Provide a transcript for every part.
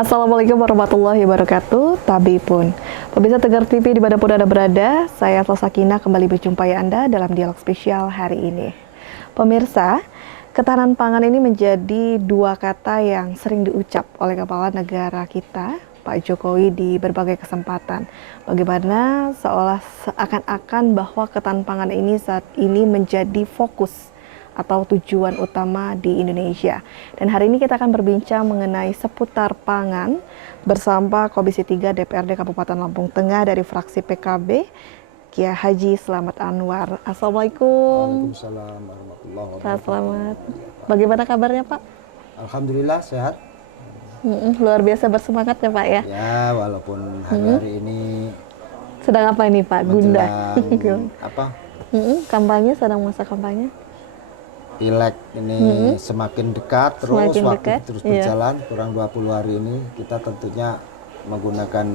Assalamualaikum warahmatullahi wabarakatuh. Tabi pun. Pemirsa Tegar TV di mana pun Anda berada, saya Sakinah kembali berjumpai Anda dalam dialog spesial hari ini. Pemirsa, ketahanan pangan ini menjadi dua kata yang sering diucap oleh kepala negara kita, Pak Jokowi, di berbagai kesempatan. Bagaimana seolah seakan-akan bahwa ketahanan pangan ini saat ini menjadi fokus atau tujuan utama di Indonesia. Dan hari ini kita akan berbincang mengenai seputar pangan bersama Komisi 3 DPRD Kabupaten Lampung Tengah dari fraksi PKB, Kiai Haji Slamet Anwar. Assalamualaikum. Waalaikumsalam warahmatullahi wabarakatuh. Selamat. Bagaimana kabarnya, Pak? Alhamdulillah sehat. Luar biasa bersemangat ya, Pak ya? Ya, walaupun hari-hari ini Sedang apa ini, Pak? Gundah. apa? Kampanye, sedang masa kampanye. Pileg ini semakin dekat, terus Semakin waktu dekat, terus iya. berjalan, kurang 20 hari ini kita tentunya menggunakan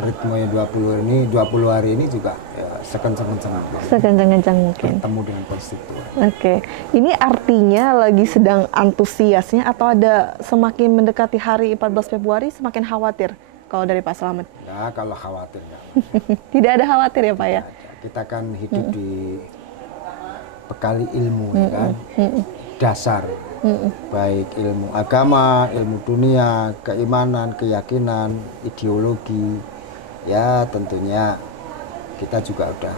ritme 20 hari ini juga ya, sekencang-kencang Sekencang-kencang mungkin. bertemu dengan konstituen. Oke, ini artinya lagi sedang antusiasnya atau ada semakin mendekati hari 14 Februari semakin khawatir kalau dari Pak Slamet? Ya, kalau khawatir enggak. Tidak ada khawatir ya Pak ya? Kita kan hidup di bekali ilmu ya kan, dasar, baik ilmu agama, ilmu dunia, keimanan, keyakinan, ideologi, ya tentunya kita juga udah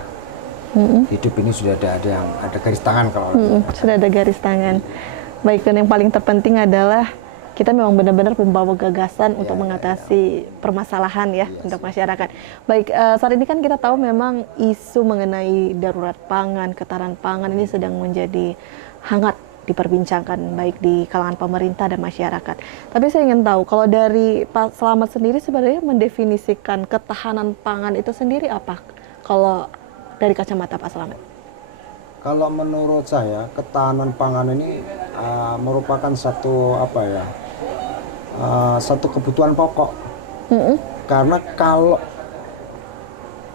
hidup ini sudah ada garis tangan kalau Sudah ada garis tangan. Baik, dan yang paling terpenting adalah kita memang benar-benar membawa gagasan untuk mengatasi permasalahan ya untuk masyarakat. Baik, saat ini kan kita tahu memang isu mengenai darurat pangan, ketahanan pangan ini sedang menjadi hangat diperbincangkan baik di kalangan pemerintah dan masyarakat. Tapi saya ingin tahu kalau dari Pak Slamet sendiri sebenarnya mendefinisikan ketahanan pangan itu sendiri apa? Kalau dari kacamata Pak Slamet? Kalau menurut saya ketahanan pangan ini merupakan satu satu kebutuhan pokok. Karena kalau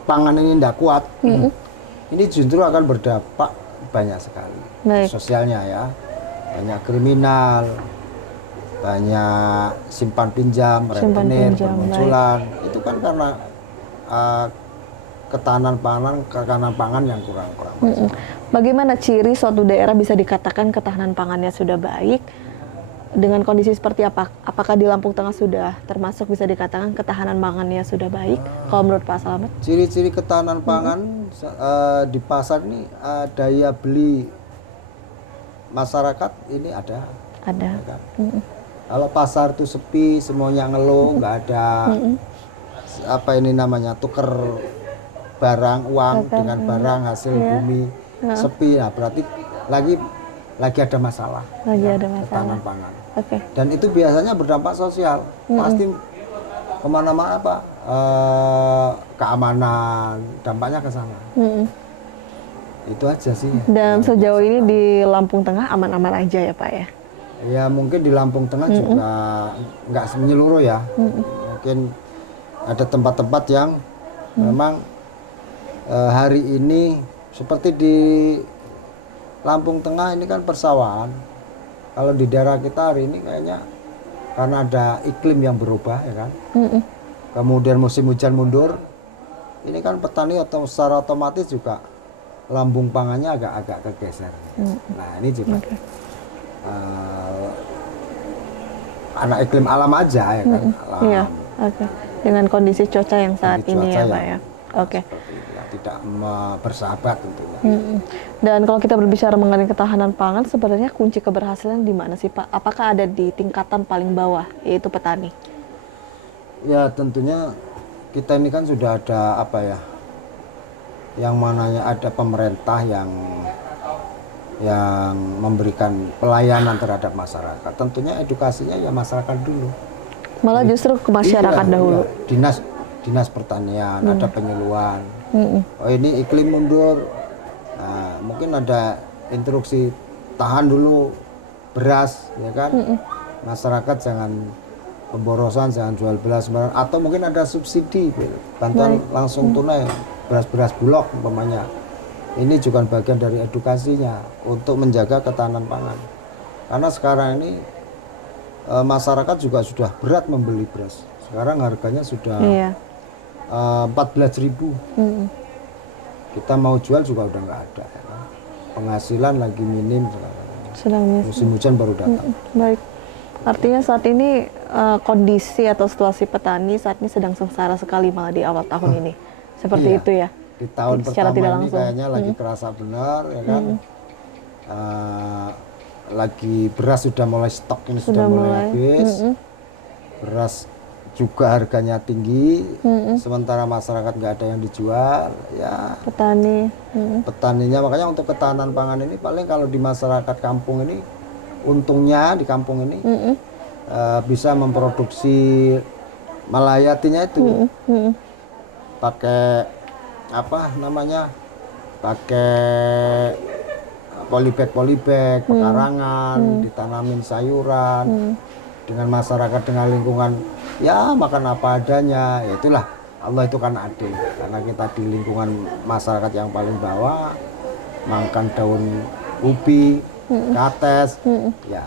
pangan ini tidak kuat, ini justru akan berdampak banyak sekali. Baik. Sosialnya ya, banyak kriminal, banyak simpan pinjam, rentenir, bermunculan. Itu kan karena ketahanan pangan yang kurang. Bagaimana ciri suatu daerah bisa dikatakan ketahanan pangannya sudah baik? Dengan kondisi seperti apa? Apakah di Lampung Tengah sudah termasuk bisa dikatakan ketahanan pangannya sudah baik? Kalau menurut Pak Slamet? Ciri-ciri ketahanan pangan di pasar ini daya beli masyarakat ini ada. Ada. Ya kan? Kalau pasar itu sepi, semuanya ngeluh, nggak ada tuker barang uang dengan barang hasil bumi sepi, nah berarti lagi ada masalah. Lagi ada masalah. Ketahanan pangan. Oke. Dan itu biasanya berdampak sosial, pasti kemana-mana keamanan, dampaknya ke sana. Itu aja sih. Dan sejauh ini di Lampung Tengah aman-aman aja ya Pak ya? Ya mungkin di Lampung Tengah juga nggak menyeluruh ya. Mungkin ada tempat-tempat yang memang hari ini seperti di Lampung Tengah ini kan persawahan. Kalau di daerah kita hari ini kayaknya karena ada iklim yang berubah ya kan. Kemudian musim hujan mundur. Ini kan petani atau secara otomatis juga lambung pangannya agak kegeser. Nah ini juga anak iklim alam aja ya kan. Alam. Iya. Oke. Dengan kondisi cuaca yang saat ini ya Pak ya. Oke. Tidak bersahabat tentunya. Dan kalau kita berbicara mengenai ketahanan pangan, sebenarnya kunci keberhasilan di mana sih Pak? Apakah ada di tingkatan paling bawah, yaitu petani? Ya tentunya kita ini kan sudah ada yang mananya ada pemerintah yang memberikan pelayanan terhadap masyarakat. Tentunya edukasinya ya masyarakat dulu. Malah justru ke masyarakat dahulu. Iya. Dinas pertanian, ada penyuluhan. Oh ini iklim mundur, nah, mungkin ada instruksi tahan dulu beras, ya kan? Masyarakat jangan pemborosan, jangan jual beras sembarangan. Atau mungkin ada subsidi, bantuan langsung tunai, beras-beras bulog umpamanya. Ini juga bagian dari edukasinya untuk menjaga ketahanan pangan. Karena sekarang ini masyarakat juga sudah berat membeli beras. Sekarang harganya sudah Iya. 14.000. Mm-mm. Kita mau jual juga udah nggak ada. Ya kan? Penghasilan lagi minim sekarang. Sedang Musim hujan baru datang. baik. Artinya saat ini kondisi atau situasi petani saat ini sedang sengsara sekali malah di awal tahun ini. Seperti Iya. itu ya. Di tahun Secara pertama tidak ini langsung. kayaknya lagi kerasa benar, ya kan. Lagi beras sudah mulai stok ini sudah mulai habis. Beras juga harganya tinggi, sementara masyarakat nggak ada yang dijual. Ya Petani. petaninya, makanya untuk ketahanan pangan ini paling kalau di masyarakat kampung ini, untungnya di kampung ini bisa memproduksi, melayatinya itu pakai apa namanya, pakai polybag pekarangan, ditanamin sayuran, dengan masyarakat, dengan lingkungan, ya makan apa adanya. Ya itulah, Allah itu kan adil, karena kita di lingkungan masyarakat yang paling bawah makan daun ubi, kates, ya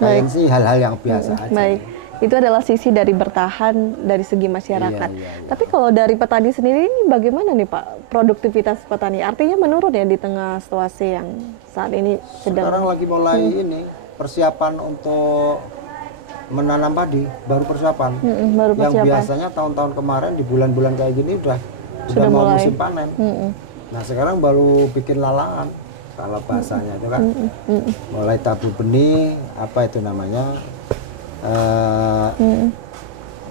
kayaknya sih hal-hal yang biasa aja. Baik. Itu adalah sisi dari bertahan dari segi masyarakat. Iya. Tapi kalau dari petani sendiri ini bagaimana nih Pak produktivitas petani? Artinya menurun ya di tengah situasi yang saat ini sedang. Sekarang lagi mulai ini persiapan untuk menanam padi, baru persiapan. Baru Yang persiapan. biasanya tahun-tahun kemarin di bulan-bulan kayak gini udah Sudah mau mulai. musim panen. Nah sekarang baru bikin lalangan, kalau bahasanya itu kan, mulai tabur benih, apa itu namanya,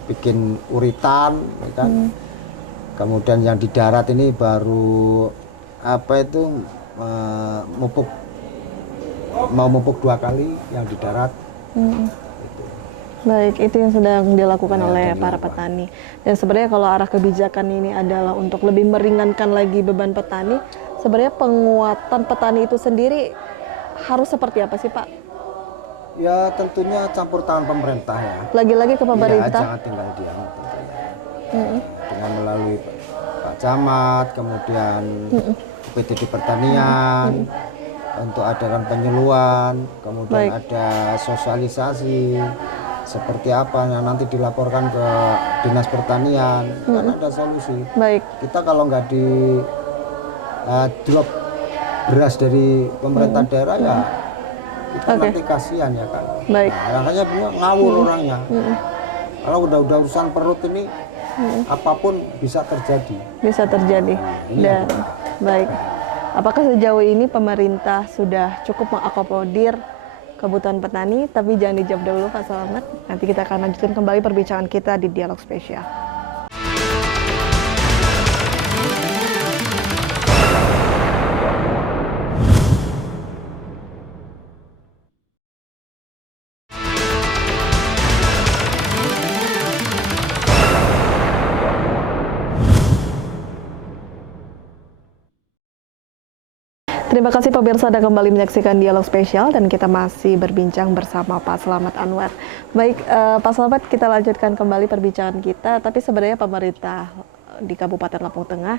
bikin uritan, ya kan. Kemudian yang di darat ini baru apa itu, mau mupuk 2 kali yang di darat. Baik, itu yang sedang dilakukan Ya, oleh dan para dilakukan. petani. Dan sebenarnya kalau arah kebijakan ini adalah untuk lebih meringankan lagi beban petani, sebenarnya penguatan petani itu sendiri harus seperti apa sih Pak? Ya tentunya campur tangan pemerintah ya. Lagi-lagi ke Ya, pemerintah. jangan tinggal diam tentunya. Dengan melalui Pak Camat, kemudian PTD Pertanian, untuk adakan penyuluhan, kemudian Baik. ada sosialisasi seperti apa yang nanti dilaporkan ke Dinas Pertanian, kan ada solusi. Baik, Kita kalau nggak di drop beras dari pemerintah daerah ya kita Oke. nanti kasihan ya kan. Baik. Nah, makanya dia ngawur orangnya. Kalau udah urusan perut ini apapun bisa terjadi. bisa terjadi. Ini Dan yang baik, apakah sejauh ini pemerintah sudah cukup mengakomodir kebutuhan petani? Tapi jangan dijawab dulu Pak Slamet. Nanti kita akan lanjutkan kembali perbincangan kita di dialog spesial. Terima kasih pemirsa Anda kembali menyaksikan dialog spesial dan kita masih berbincang bersama Pak Slamet Anwar. Baik, Pak Slamet, kita lanjutkan kembali perbincangan kita. Tapi sebenarnya pemerintah di Kabupaten Lampung Tengah,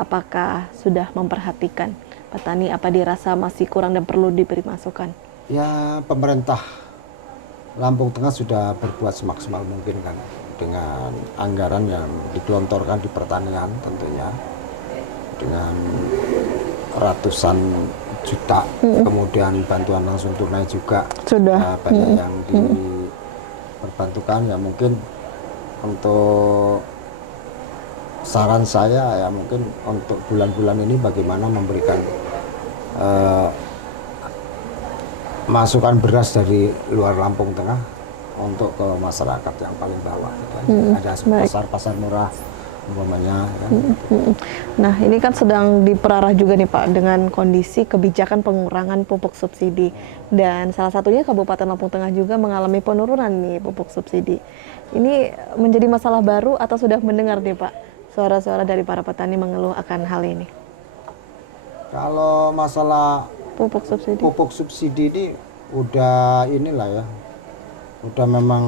apakah sudah memperhatikan petani? Apa dirasa masih kurang dan perlu diberi masukan? Ya pemerintah Lampung Tengah sudah berbuat semaksimal mungkin kan, dengan anggaran yang digelontorkan di pertanian tentunya, dengan ratusan juta, kemudian bantuan langsung tunai juga Sudah. banyak yang diperbantukan. Ya mungkin untuk saran saya ya mungkin untuk bulan-bulan ini bagaimana memberikan masukan beras dari luar Lampung Tengah untuk ke masyarakat yang paling bawah. Ada pasar-pasar murah umpamanya. Ya. Nah, ini kan sedang diperarah juga nih Pak dengan kondisi kebijakan pengurangan pupuk subsidi. Dan salah satunya Kabupaten Lampung Tengah juga mengalami penurunan nih pupuk subsidi. Ini menjadi masalah baru atau sudah mendengar nih Pak suara-suara dari para petani mengeluh akan hal ini? Kalau masalah Pupuk subsidi. pupuk subsidi ini udah inilah ya, udah memang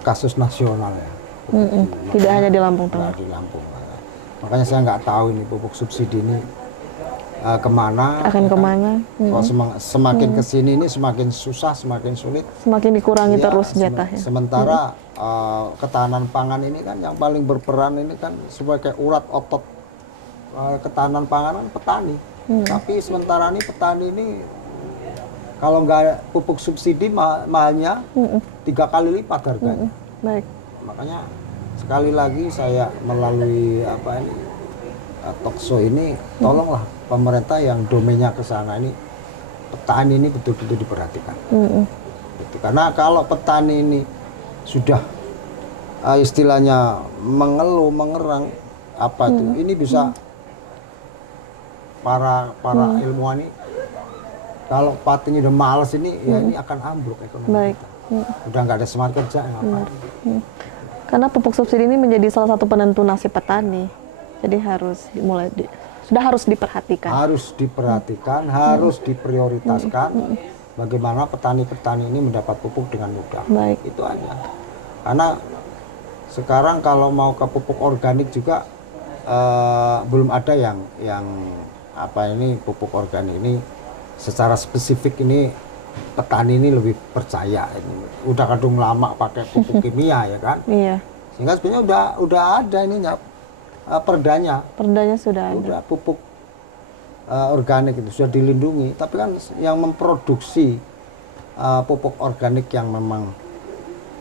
kasus nasional ya. Tidak hanya di Lampung Tengah. Nah, di Lampung. Makanya saya nggak tahu ini pupuk subsidi ini kemana. Akan ya kan? kemana? Kalau semakin kesini ini semakin susah, semakin sulit. Semakin dikurangi Ya, terus jatahnya. sementara ketahanan pangan ini kan yang paling berperan ini kan sebagai urat otot ketahanan pangan kan petani. Tapi sementara ini petani ini kalau nggak pupuk subsidi mahalnya 3 kali lipat harganya. Baik. Makanya sekali lagi saya melalui talkshow ini tolonglah pemerintah yang domainnya ke sana ini petani ini betul-betul diperhatikan. Gitu. Karena kalau petani ini sudah istilahnya mengeluh, mengerang ini bisa para ilmuwan ini kalau petani udah males ini ya ini akan ambruk ekonomi. Baik. Kita. Udah nggak ada semangat kerja ngapain. Karena pupuk subsidi ini menjadi salah satu penentu nasib petani. Jadi sudah harus diperhatikan. Harus diperhatikan, harus diprioritaskan bagaimana petani-petani ini mendapat pupuk dengan mudah. Baik. Itu aja. Karena sekarang kalau mau ke pupuk organik juga belum ada yang pupuk organik ini secara spesifik ini petani ini lebih percaya. Udah kadung lama pakai pupuk kimia ya kan? Iya. Sehingga sebenarnya udah ada ininya perdanya. Perdanya sudah ada. Udah pupuk organik itu sudah dilindungi. Tapi kan yang memproduksi pupuk organik yang memang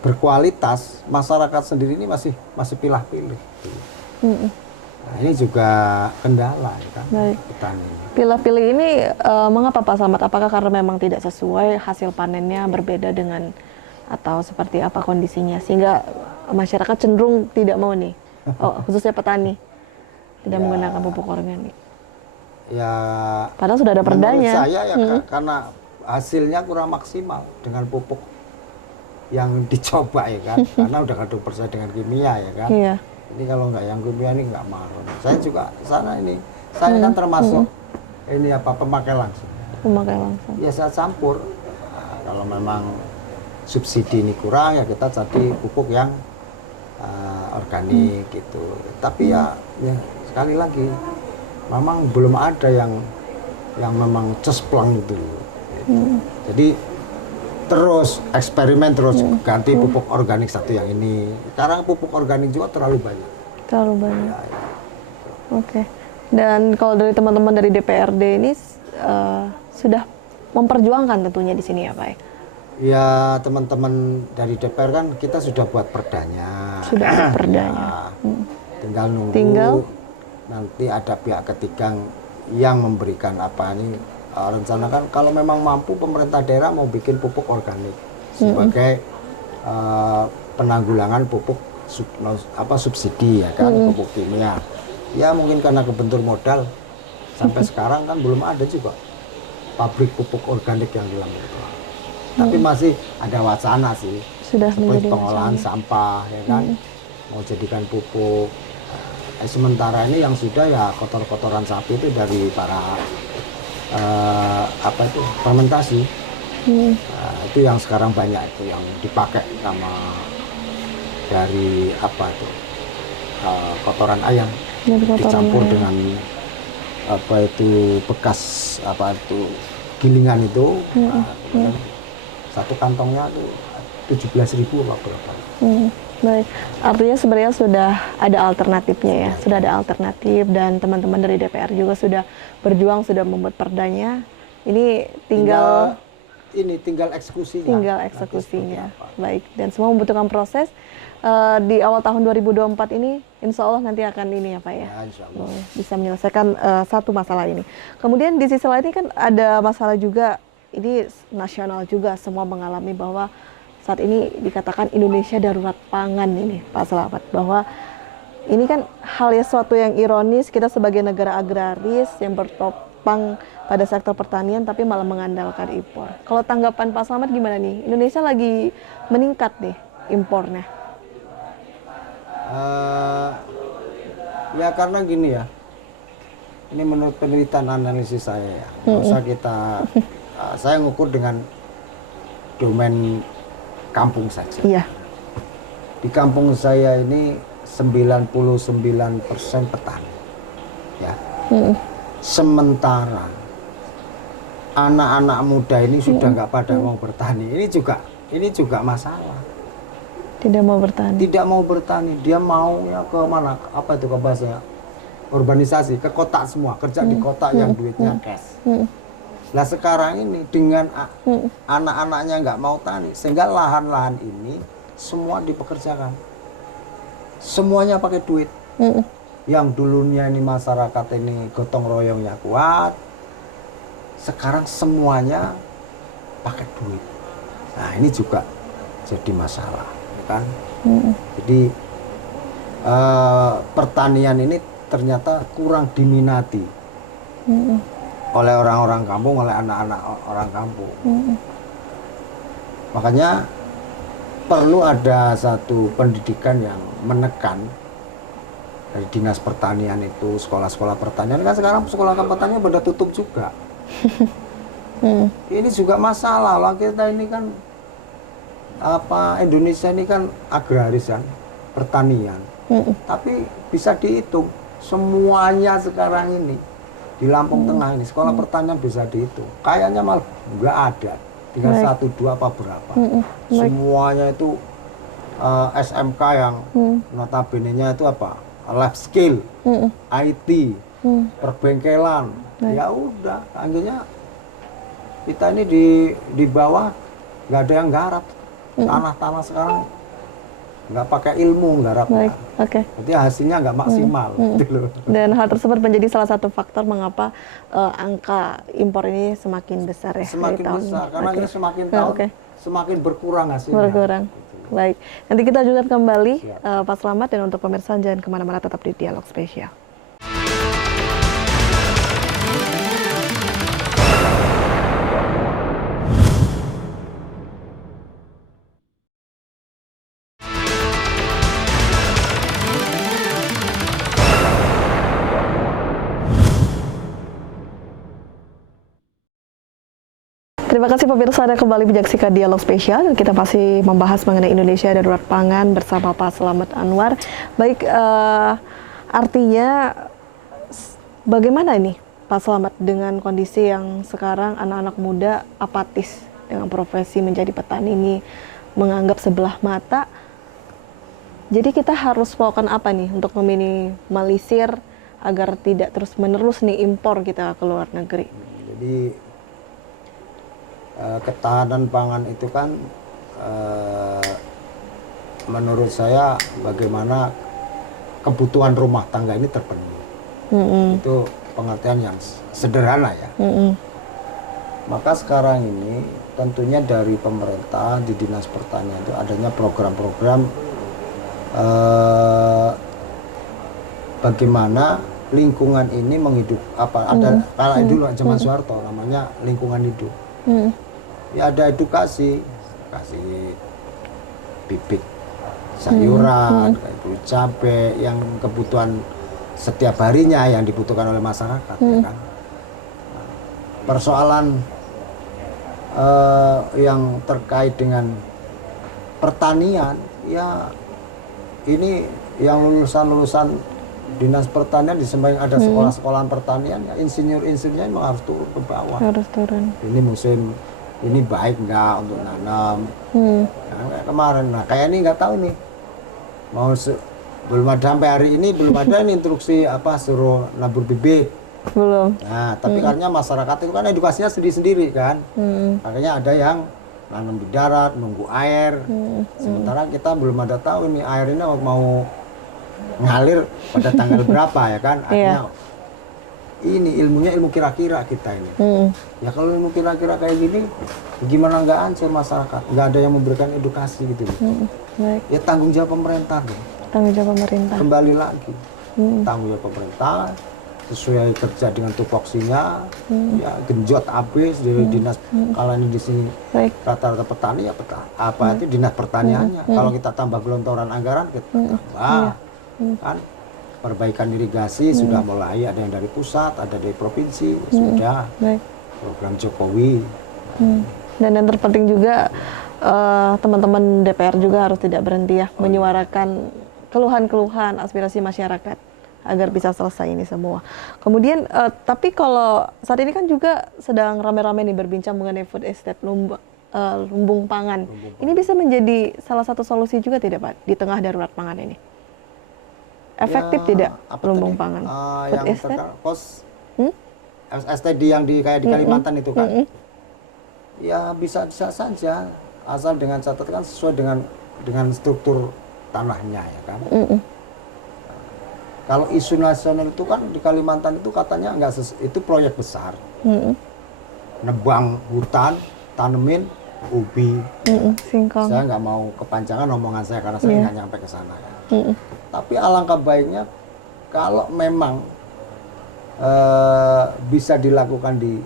berkualitas, masyarakat sendiri ini masih pilah-pilih. Nah, ini juga kendala ya kan, petani. Pilih-pilih ini mengapa Pak Slamet? Apakah karena memang tidak sesuai hasil panennya berbeda dengan atau seperti apa kondisinya sehingga masyarakat cenderung tidak mau nih, khususnya petani tidak menggunakan pupuk organik? Ya. Padahal sudah ada perdanya. Menurut saya ya karena hasilnya kurang maksimal dengan pupuk yang dicoba ya kan, karena udah kadung percaya dengan kimia ya kan. Iya. Ini kalau nggak yang kimia ini nggak mau. Saya juga sana ini, saya kan termasuk ini pemakai langsung. Pemakai langsung. Ya saya campur. Nah, kalau memang subsidi ini kurang ya kita jadi pupuk yang organik gitu. Tapi ya sekali lagi, memang belum ada yang memang cesplong itu. Jadi terus eksperimen terus ganti pupuk organik satu yang ini. Sekarang pupuk organik juga terlalu banyak. Terlalu banyak. Oke. Dan kalau dari teman-teman dari DPRD ini sudah memperjuangkan tentunya di sini ya Pak? Ya teman-teman dari DPR kan kita sudah buat perdanya. Sudah ada perdanya. Tinggal nunggu nanti ada pihak ketiga yang memberikan rencana kan kalau memang mampu pemerintah daerah mau bikin pupuk organik sebagai penanggulangan pupuk subsidi ya kan, pupuk kimia. Ya mungkin karena kebentur modal sampai sekarang kan belum ada juga pabrik pupuk organik yang dilakukan. Tapi masih ada wacana sih. Sudah seperti pengolahan sampah ya kan, mau jadikan pupuk. Sementara ini yang sudah ya kotor-kotoran sapi itu dari para fermentasi. Itu yang sekarang banyak itu yang dipakai sama dari kotoran ayam dicampur dengan bekas gilingan itu. Satu kantongnya tuh 17.000 apa berapa. Baik, artinya sebenarnya sudah ada alternatifnya ya, sudah ada alternatif dan teman-teman dari DPR juga sudah berjuang, sudah membuat perdanya. Ini tinggal eksekusinya. Tinggal eksekusinya. Baik, dan semua membutuhkan proses. Di awal tahun 2024 ini, insya Allah nanti akan ini ya Pak ya, bisa menyelesaikan satu masalah ini. Kemudian di sisi lain ini kan ada masalah juga, ini nasional juga, semua mengalami bahwa saat ini dikatakan Indonesia darurat pangan ini Pak Slamet, bahwa ini kan suatu yang ironis, kita sebagai negara agraris yang bertopang pada sektor pertanian tapi malah mengandalkan impor. Kalau tanggapan Pak Slamet gimana nih? Indonesia lagi meningkat nih impornya. Ya karena gini ya, ini menurut penelitian analisis saya ya, nggak usah saya ngukur dengan domain kampung saja. Iya. Di kampung saya ini 99% petani. Ya. sementara anak-anak muda ini sudah nggak pada mau bertani, ini juga masalah. Tidak mau bertani. Tidak mau bertani, dia maunya ke mana? Apa itu ke bahasa urbanisasi, ke kota semua, kerja di kota yang duitnya cash. Nah sekarang ini dengan anak-anaknya nggak mau tani, sehingga lahan-lahan ini semua dipekerjakan, semuanya pakai duit. Yang dulunya ini masyarakat ini gotong royongnya kuat, sekarang semuanya pakai duit. Nah ini juga jadi masalah, kan? Jadi pertanian ini ternyata kurang diminati oleh orang-orang kampung, oleh anak-anak orang kampung. Makanya perlu ada satu pendidikan yang menekan dari dinas pertanian itu, sekolah-sekolah pertanian. Kan sekarang sekolah pertanian pada tutup juga. Ini juga masalah lah, kita ini kan Indonesia ini kan agraris kan, pertanian. Tapi bisa dihitung semuanya sekarang ini di Lampung Tengah ini sekolah pertanian bisa dihitung. Kayaknya malah nggak ada, tinggal 1, 2 apa berapa. Semuanya itu SMK yang notabene-nya itu apa? Lab skill, IT, perbengkelan. Ya udah, akhirnya kita ini di bawah nggak ada yang garap. Tanah-tanah sekarang nggak pakai ilmu garapnya. Jadi hasilnya nggak maksimal. Gitu. Dan hal tersebut menjadi salah satu faktor mengapa angka impor ini semakin besar ya. Semakin besar, karena ini semakin tahun semakin berkurang hasilnya. Berkurang. Baik, nanti kita lanjutkan kembali Pak Slamet, dan untuk pemirsa jangan kemana-mana, tetap di Dialog Spesial. Terima kasih pemirsa, Anda kembali menyaksikan Dialog Spesial, dan kita masih membahas mengenai Indonesia Darurat Pangan bersama Pak Slamet Anwar. Baik, artinya bagaimana ini Pak Slamet dengan kondisi yang sekarang anak-anak muda apatis dengan profesi menjadi petani ini, menganggap sebelah mata. Jadi kita harus melakukan apa nih untuk meminimalisir agar tidak terus-menerus nih impor kita ke luar negeri? Jadi ketahanan pangan itu kan menurut saya bagaimana kebutuhan rumah tangga ini terpenuhi. Itu pengertian yang sederhana ya. Maka sekarang ini tentunya dari pemerintah di Dinas Pertanian itu adanya program-program bagaimana lingkungan ini menghidup ada kalau dulu zaman Soeharto namanya lingkungan hidup. Ya ada edukasi, kasih bibit sayuran, kayak cabai yang kebutuhan setiap harinya yang dibutuhkan oleh masyarakat. Ya kan? Persoalan yang terkait dengan pertanian, ya ini yang lulusan Dinas Pertanian di samping ada sekolah-sekolahan pertanian, ya insinyur-insinyurnya memang harus turun ke bawah. Harus turun. Ini musim ini baik nggak untuk nanam? Nah, kayak kemarin, nah kayak ini nggak tahu nih. Belum ada sampai hari ini belum ada nih instruksi suruh nabur bibit. Belum. Nah, tapi karena masyarakat itu kan edukasinya sendiri-sendiri kan. Makanya ada yang nanam di darat, nunggu air. Sementara kita belum ada tahu ini air ini mau ngalir pada tanggal berapa ya kan. Artinya ini ilmunya ilmu kira-kira kita ini. Ya kalau ilmu kira-kira kayak gini, gimana nggak hancur masyarakat? Nggak ada yang memberikan edukasi gitu. Baik. Ya tanggung jawab pemerintah dong. Tanggung jawab pemerintah. Kembali lagi, tanggung jawab pemerintah sesuai kerja dengan tupoksinya. Ya genjot habis dari dinas. Kalau ini di sini rata-rata petani ya itu dinas pertaniannya. Kalau kita tambah gelontoran anggaran kita tambah, kan? Perbaikan irigasi sudah mulai, ada yang dari pusat, ada dari provinsi, sudah program Jokowi. Dan yang terpenting juga teman-teman DPR juga harus tidak berhenti ya menyuarakan keluhan-keluhan aspirasi masyarakat agar bisa selesai ini semua. Kemudian, tapi kalau saat ini kan juga sedang rame-rame nih berbincang mengenai food estate lumbung pangan. Ini bisa menjadi salah satu solusi juga tidak Pak di tengah darurat pangan ini? Efektif Ya, tidak apa lumbung tadi? pangan? Food Yang estate? Hmm? STD yang kayak di Kalimantan itu kan? Ya bisa saja, asal dengan catatan sesuai dengan struktur tanahnya ya kan. Kalau isu nasional itu kan di Kalimantan itu katanya itu proyek besar, nebang hutan, tanemin ubi. Singkong. Saya nggak mau kepanjangan omongan saya karena saya nggak nyampe ke sana ya. Tapi alangkah baiknya kalau memang bisa dilakukan di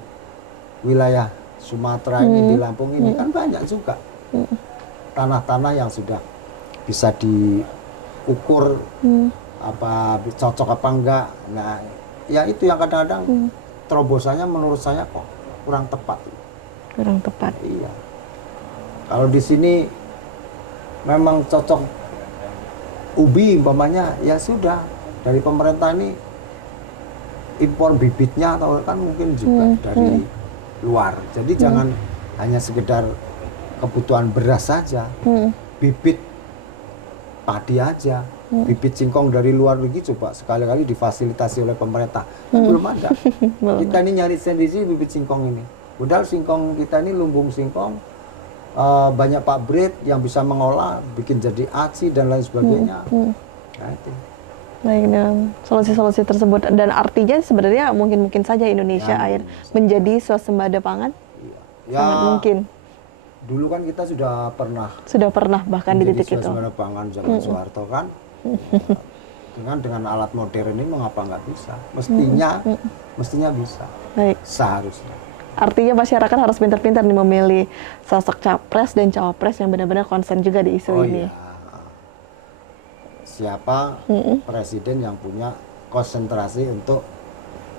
wilayah Sumatera ini, di Lampung ini kan banyak juga tanah-tanah yang sudah bisa diukur apa cocok apa enggak. Nah, ya itu yang kadang-kadang terobosannya menurut saya kok kurang tepat. Kurang tepat. Iya. Kalau di sini memang cocok ubi umpamanya, ya sudah dari pemerintah ini impor bibitnya atau kan mungkin juga dari luar. Jadi jangan hanya sekedar kebutuhan beras saja, bibit padi aja, bibit singkong dari luar negeri coba sekali-kali difasilitasi oleh pemerintah. Kan belum ada. Kita ini nyari sendiri bibit singkong ini. Padahal singkong kita ini lumbung singkong banyak pabrik yang bisa mengolah, bikin jadi aci dan lain sebagainya. Nah, itu. Baik, dengan solusi-solusi tersebut dan artinya sebenarnya mungkin saja Indonesia air menjadi swasembada pangan. Ya, sangat mungkin. Dulu kan kita sudah pernah bahkan di titik itu. Swasembada pangan zaman Soeharto kan. Dengan alat modern ini mengapa nggak bisa? Mestinya bisa. Baik. Seharusnya. Artinya masyarakat harus pintar-pintar nih memilih sosok capres dan cawapres yang benar-benar konsen juga di isu ini. Iya. Siapa presiden yang punya konsentrasi untuk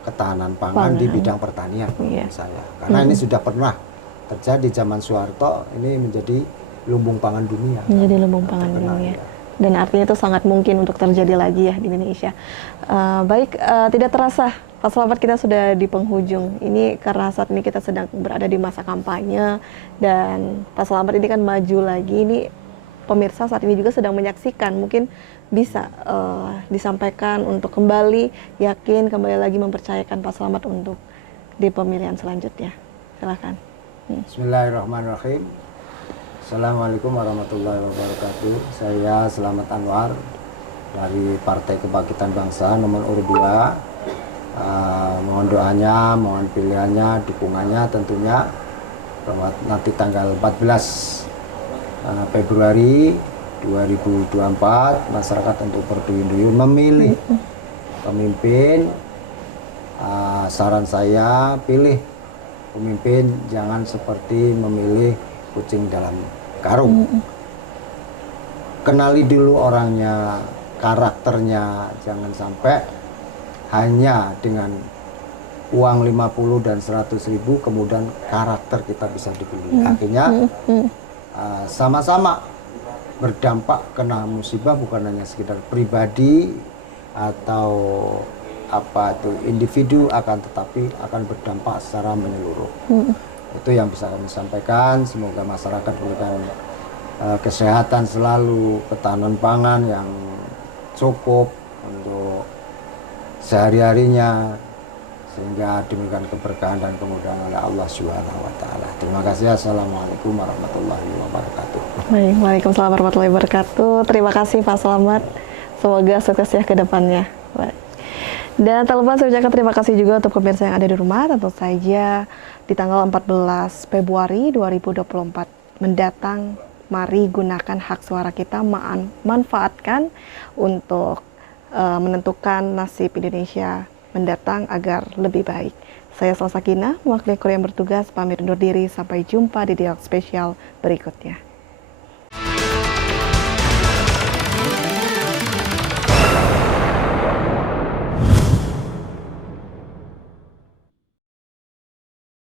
ketahanan pangan di bidang pertanian saya. Karena ini sudah pernah terjadi zaman Soeharto, ini menjadi lumbung pangan dunia. Menjadi lumbung pangan dunia. Dan artinya itu sangat mungkin untuk terjadi lagi ya di Indonesia. Baik, tidak terasa Pak Slamet kita sudah di penghujung. Ini karena saat ini kita sedang berada di masa kampanye dan Pak Slamet ini kan maju lagi. Ini pemirsa saat ini juga sedang menyaksikan, mungkin bisa disampaikan untuk kembali yakin, kembali lagi mempercayakan Pak Slamet untuk di pemilihan selanjutnya. Silakan. Bismillahirrahmanirrahim. Assalamualaikum warahmatullahi wabarakatuh. Saya Slamet Anwar dari Partai Kebangkitan Bangsa nomor urut 2. Mohon doanya, mohon pilihannya, dukungannya tentunya bahwa nanti tanggal 14 Februari 2024 masyarakat untuk berduyun-duyun memilih pemimpin. Saran saya pilih pemimpin jangan seperti memilih kucing dalam karung. Kenali dulu orangnya, karakternya, jangan sampai hanya dengan uang 50 dan 100 ribu kemudian karakter kita bisa dibeli. Akhirnya sama-sama berdampak kena musibah, bukan hanya sekedar pribadi atau apa itu individu, akan tetapi akan berdampak secara menyeluruh. Itu yang bisa kami sampaikan. Semoga masyarakat diberikan kesehatan selalu, ketahanan pangan yang cukup untuk sehari-harinya, sehingga diberikan keberkahan dan kemudahan oleh Allah Subhanahu wa taala. Terima kasih. Assalamualaikum warahmatullahi wabarakatuh. Baik, Waalaikumsalam warahmatullahi wabarakatuh. Terima kasih Pak Slamet. Semoga sukses ya ke depannya. Baik. Dan tak lupa saya ucapkan terima kasih juga untuk pemirsa yang ada di rumah. Tentu saja di tanggal 14 Februari 2024 mendatang, mari gunakan hak suara kita, manfaatkan untuk menentukan nasib Indonesia mendatang agar lebih baik. Saya Salsa Sakinah, mewakili kru yang bertugas, pamit undur diri. Sampai jumpa di dialog spesial berikutnya.